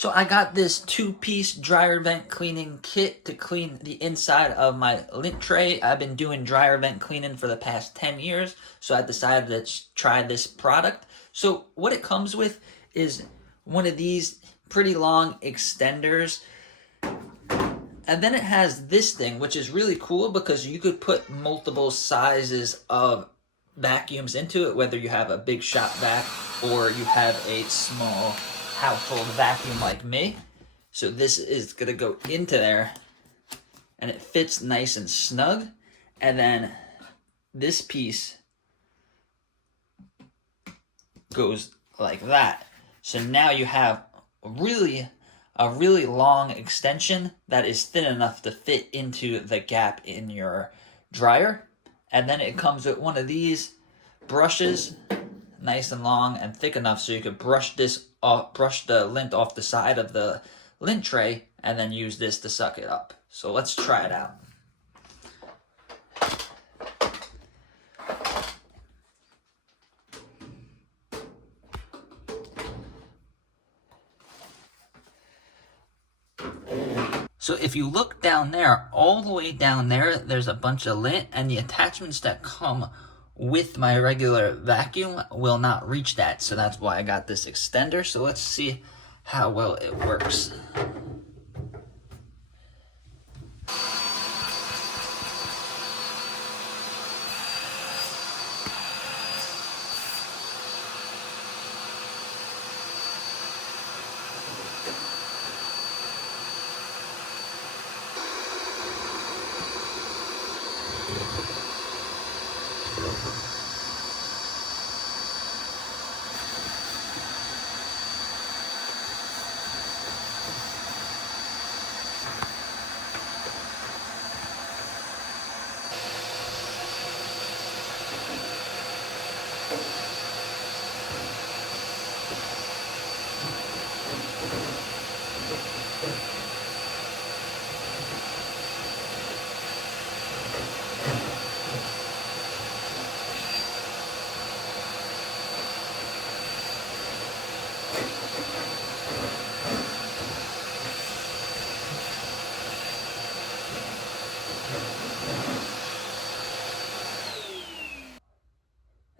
So I got this 2-piece dryer vent cleaning kit to clean the inside of my lint tray. I've been doing dryer vent cleaning for the past 10 years, so I decided to try this product. So what it comes with is one of these pretty long extenders. And then it has this thing, which is really cool because you could put multiple sizes of vacuums into it, whether you have a big shop vac or you have a small household vacuum like me. So this is gonna go into there and it fits nice and snug. And then this piece goes like that. So now you have a really long extension that is thin enough to fit into the gap in your dryer. And then it comes with one of these brushes, nice and long and thick enough so you could brush the lint off the side of the lint tray and then use this to suck it up. So let's try it out. So if you look down there, all the way down there, there's a bunch of lint, and the attachments that come with my regular vacuum will not reach that. So that's why I got this extender. So let's see how well it works.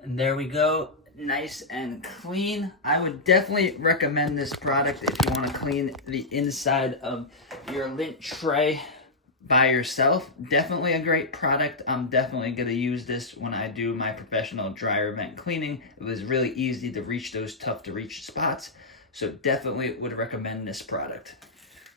And there we go, nice and clean. I would definitely recommend this product if you want to clean the inside of your lint tray by yourself. Definitely a great product. I'm definitely going to use this when I do my professional dryer vent cleaning. It was really easy to reach those tough to reach spots. So definitely would recommend this product.